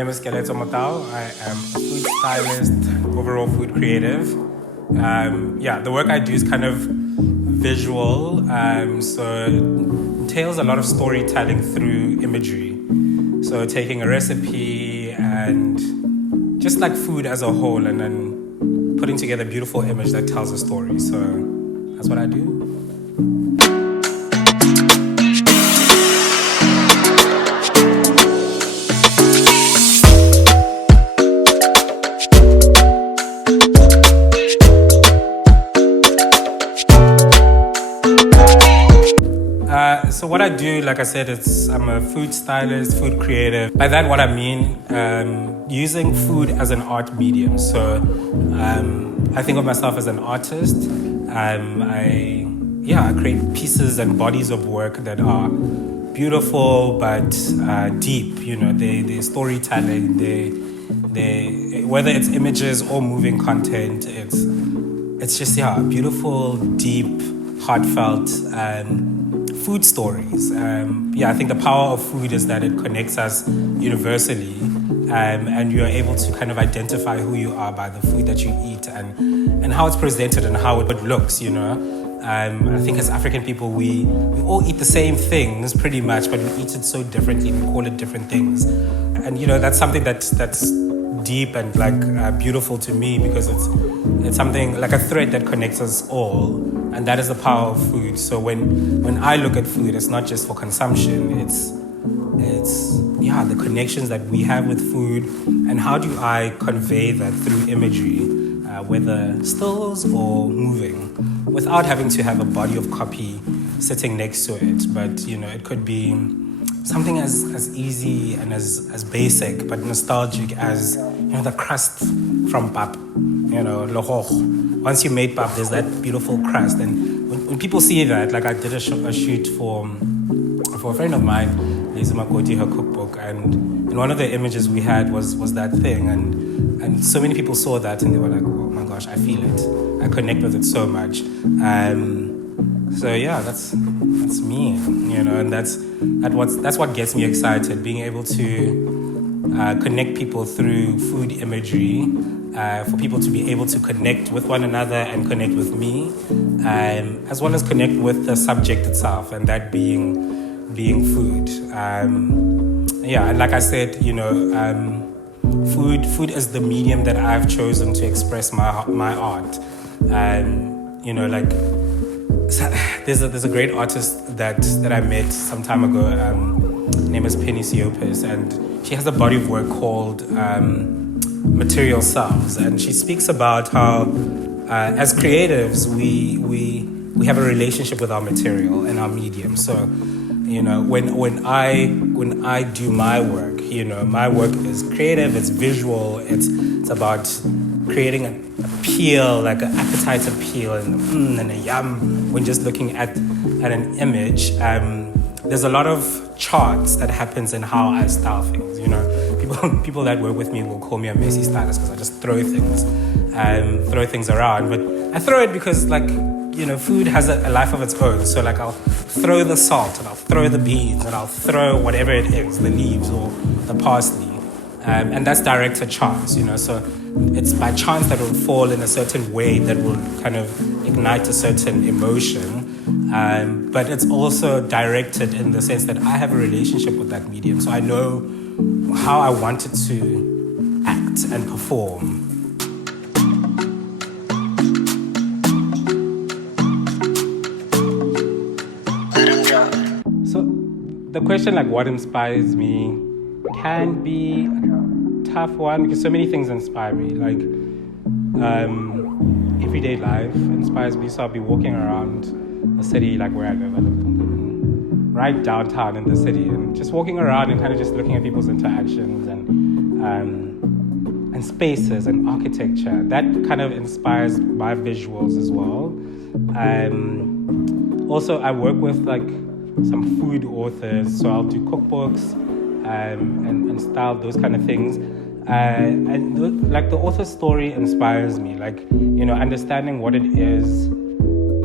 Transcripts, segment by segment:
name is Keletso Motau. I am a food stylist, overall food creative. The work I do is kind of visual, so it entails a lot of storytelling through imagery. So taking a recipe and just like food as a whole, and then putting together a beautiful image that tells a story. So that's what I do. So what I do, like I said, I'm a food stylist, food creative. By that, what I mean, using food as an art medium. So I think of myself as an artist. I create pieces and bodies of work that are beautiful but deep. You know, they're storytelling. They whether it's images or moving content, it's just beautiful, deep, heartfelt. Food stories. I think the power of food is that it connects us universally, and you're able to kind of identify who you are by the food that you eat and how it's presented and how it looks, you know. I think as African people, we all eat the same things pretty much, but we eat it so differently. We call it different things. And, you know, that's something that's deep and beautiful to me, because it's something like a thread that connects us all. And that is the power of food. So when I look at food, it's not just for consumption. It's the connections that we have with food, and how do I convey that through imagery, whether stills or moving, without having to have a body of copy sitting next to it. But you know, it could be something as easy and as basic but nostalgic as, you know, the crust from pap, you know, lohoch. Once you made pap, there's that beautiful crust, and when people see that, like I did a shoot for a friend of mine, Lisa Makoti, her cookbook, and one of the images we had was that thing, and so many people saw that and they were like, oh my gosh, I feel it, I connect with it so much. That's me, you know, and that's what gets me excited, being able to connect people through food imagery, for people to be able to connect with one another and connect with me, as well as connect with the subject itself, and that being food. And like I said, you know, food is the medium that I've chosen to express my art. You know, like there's a great artist that I met some time ago. Her name is Penny Siopis, and she has a body of work called Material Selves, and she speaks about how as creatives we have a relationship with our material and our medium. So, you know, when I do my work, you know, my work is creative, it's visual, it's about creating an appeal, like an appetite appeal, and a yum when just looking at an image. There's a lot of charts that happens in how I style things, you know. People that work with me will call me a messy stylist because I just throw things around. But I throw it because, like, you know, food has a life of its own. So like I'll throw the salt, and I'll throw the beans, and I'll throw whatever it is, the leaves or the parsley. And that's direct to chance, you know. So it's by chance that it will fall in a certain way that will kind of ignite a certain emotion. But it's also directed in the sense that I have a relationship with that medium. So I know how I want it to act and perform. So the question, like, what inspires me can be a tough one, because so many things inspire me. Like everyday life inspires me. So I'll be walking around the city, like where I live. I live right downtown in the city, and just walking around and kind of just looking at people's interactions and spaces and architecture. That kind of inspires my visuals as well. Also, I work with like some food authors, so I'll do cookbooks and style, those kind of things. Like the author's story inspires me, like, you know, understanding what it is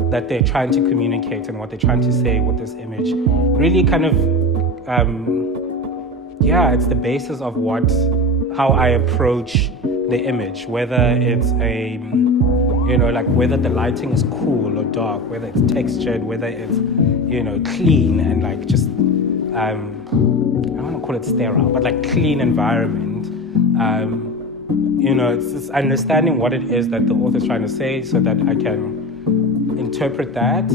that they're trying to communicate and what they're trying to say with this image really kind of, it's the basis of what how I approach the image, whether it's a, like whether the lighting is cool or dark, whether it's textured, whether it's, clean and like just, I don't want to call it sterile, but like clean environment. It's just understanding what it is that the author's trying to say so that I can interpret that.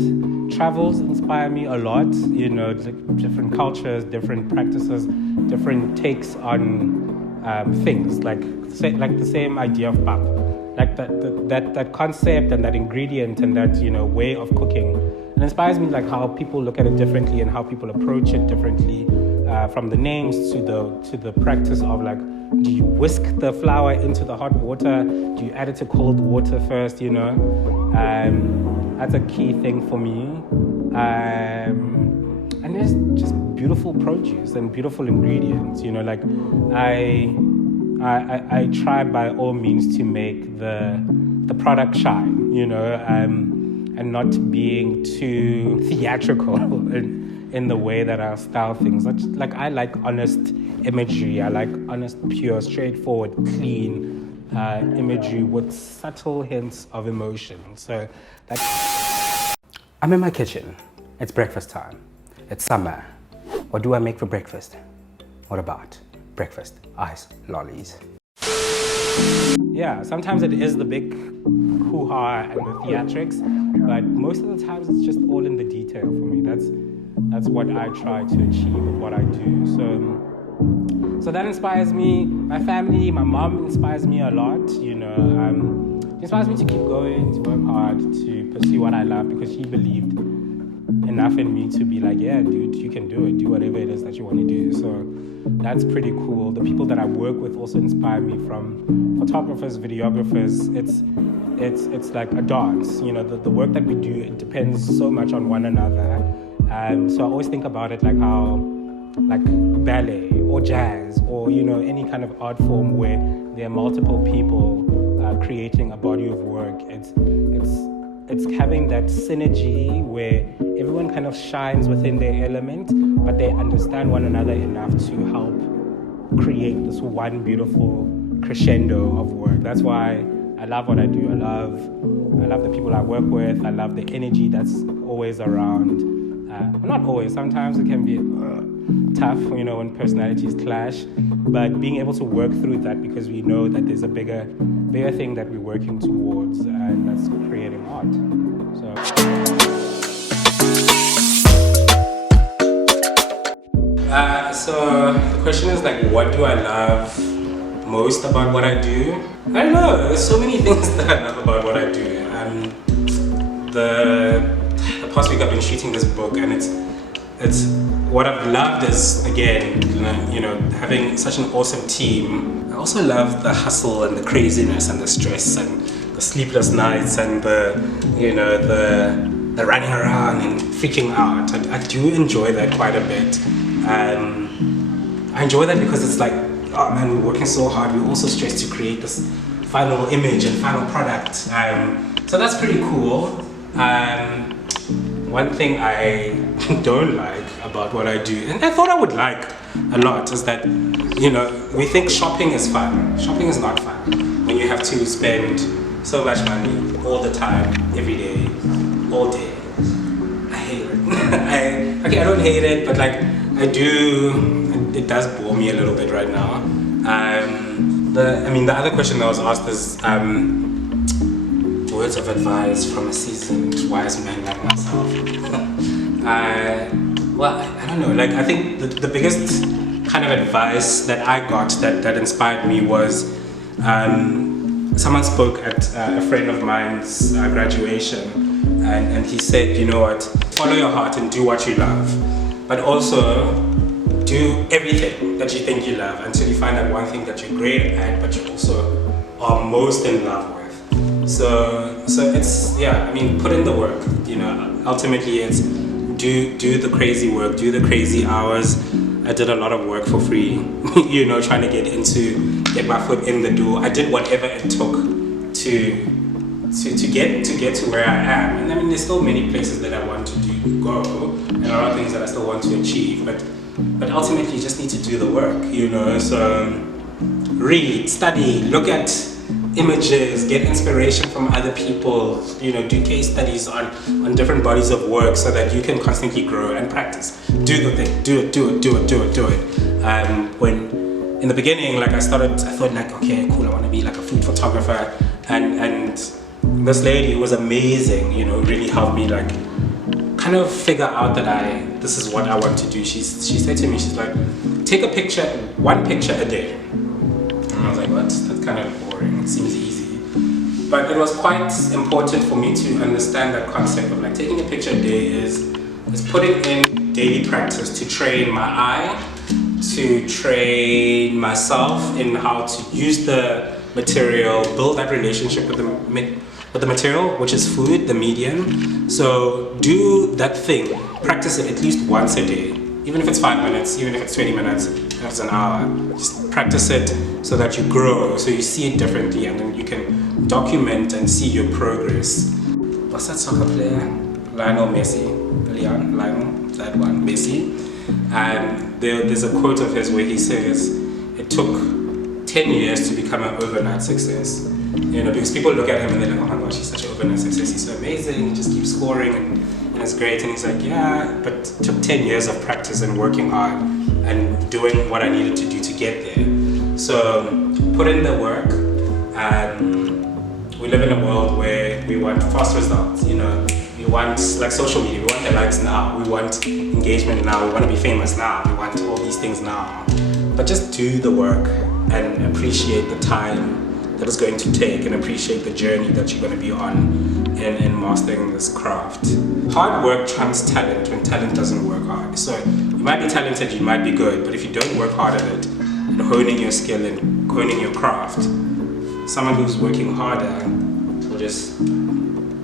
Travels inspire me a lot, like different cultures, different practices, different takes on things, like the same idea of pap, like that concept and that ingredient and that way of cooking. It inspires me, like how people look at it differently and how people approach it differently, from the names to the practice of like, do you whisk the flour into the hot water? Do you add it to cold water first? That's a key thing for me. And there's just beautiful produce and beautiful ingredients. Like I try by all means to make the product shine. And not being too theatrical in the way that I style things. I like honest imagery. I like honest, pure, straightforward, clean imagery with subtle hints of emotion. So I'm in my kitchen. It's breakfast time. It's summer. What do I make for breakfast? What about breakfast? Ice lollies. Yeah, sometimes it is the big hoo-ha and the theatrics, but most of the times it's just all in the detail for me. That's what I try to achieve with what I do. So that inspires me. My family, my mom inspires me a lot. She inspires me to keep going, to work hard, to pursue what I love, because she believed enough in me to be like, yeah, dude, you can do it. Do whatever it is that you want to do. So that's pretty cool. The people that I work with also inspire me, from photographers, videographers. It's like a dance. The work that we do, it depends so much on one another. So I always think about it like how, like ballet or jazz or any kind of art form where there are multiple people creating a body of work. It's having that synergy where everyone kind of shines within their element, but they understand one another enough to help create this one beautiful crescendo of work. That's why I love what I do. I love the people I work with. I love the energy that's always around. Not always. Sometimes it can be tough, when personalities clash. But being able to work through that, because we know that there's a bigger thing that we're working towards, and that's creating art. So the question is like, what do I love most about what I do? I don't know. There's so many things that I love about what I do. The past week I've been shooting this book, and it's what I've loved is, again, having such an awesome team. I also love the hustle and the craziness and the stress and the sleepless nights and the running around and freaking out. I do enjoy that quite a bit. I enjoy that because it's like, oh man, we're working so hard. We're also stressed to create this final image and final product. So that's pretty cool. One thing I don't like about what I do, and I thought I would like a lot, is that, we think shopping is fun. Shopping is not fun when you have to spend so much money all the time, every day, all day. I hate it. I don't hate it, but like, I do, it does bore me a little bit right now. The other question that was asked is, words of advice from a seasoned wise man like myself. I don't know, like I think the biggest kind of advice that I got that inspired me was, someone spoke at a friend of mine's graduation, and he said, you know what, follow your heart and do what you love, but also do everything that you think you love until you find that one thing that you're great at, but you also are most in love with. So it's, put in the work, ultimately it's do the crazy work, do the crazy hours. I did a lot of work for free, trying to get my foot in the door. I did whatever it took to get to where I am. And there's still many places that I want to go, and a lot of things that I still want to achieve, but ultimately you just need to do the work, so read, study, look at images, get inspiration from other people, you know, do case studies on different bodies of work so that you can constantly grow and practice. Do the thing, do it. When in the beginning, like I thought like, okay, cool, I want to be like a food photographer, and this lady who was amazing, you know, really helped me like kind of figure out that this is what I want to do. She said to me, she's like, take a picture, one picture a day. And I was like, what? That's kind of boring. It seems easy. But it was quite important for me to understand that concept of like taking a picture a day is putting in daily practice to train my eye, to train myself in how to use the material, build that relationship with the material, which is food, the medium. So do that thing, practice it at least once a day, even if it's 5 minutes, even if it's 20 minutes, even if it's an hour. Just practice it so that you grow, so you see it differently, and then you can document and see your progress. What's that soccer player? Lionel, that one, Messi. And there's a quote of his where he says, it took 10 years to become an overnight success. You know, because people look at him and they're like, oh my gosh, he's such an overnight success, he's so amazing, he just keeps scoring and it's great. And he's like, yeah, but it took 10 years of practice and working hard and doing what I needed to do to get there. So put in the work. We live in a world where we want fast results, you know. We want, like social media, we want the likes now, we want engagement now, we want to be famous now, we want all these things now. But just do the work and appreciate the time that it's going to take, and appreciate the journey that you're going to be on in mastering this craft. Hard work trumps talent when talent doesn't work hard. So you might be talented, you might be good, but if you don't work hard at it and honing your skill and honing your craft, someone who's working harder will just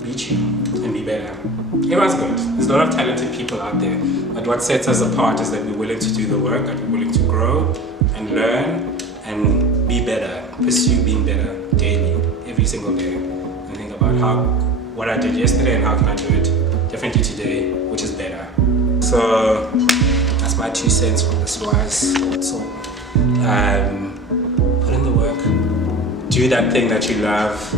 beat you and be better. Everyone's good. There's a lot of talented people out there, but what sets us apart is that we're willing to do the work, that we're willing to grow and learn and be better, pursue being better daily, every single day, and think about what I did yesterday and how can I do it differently today, which is better. So that's my 2 cents from this wise. So put in the work, do that thing that you love.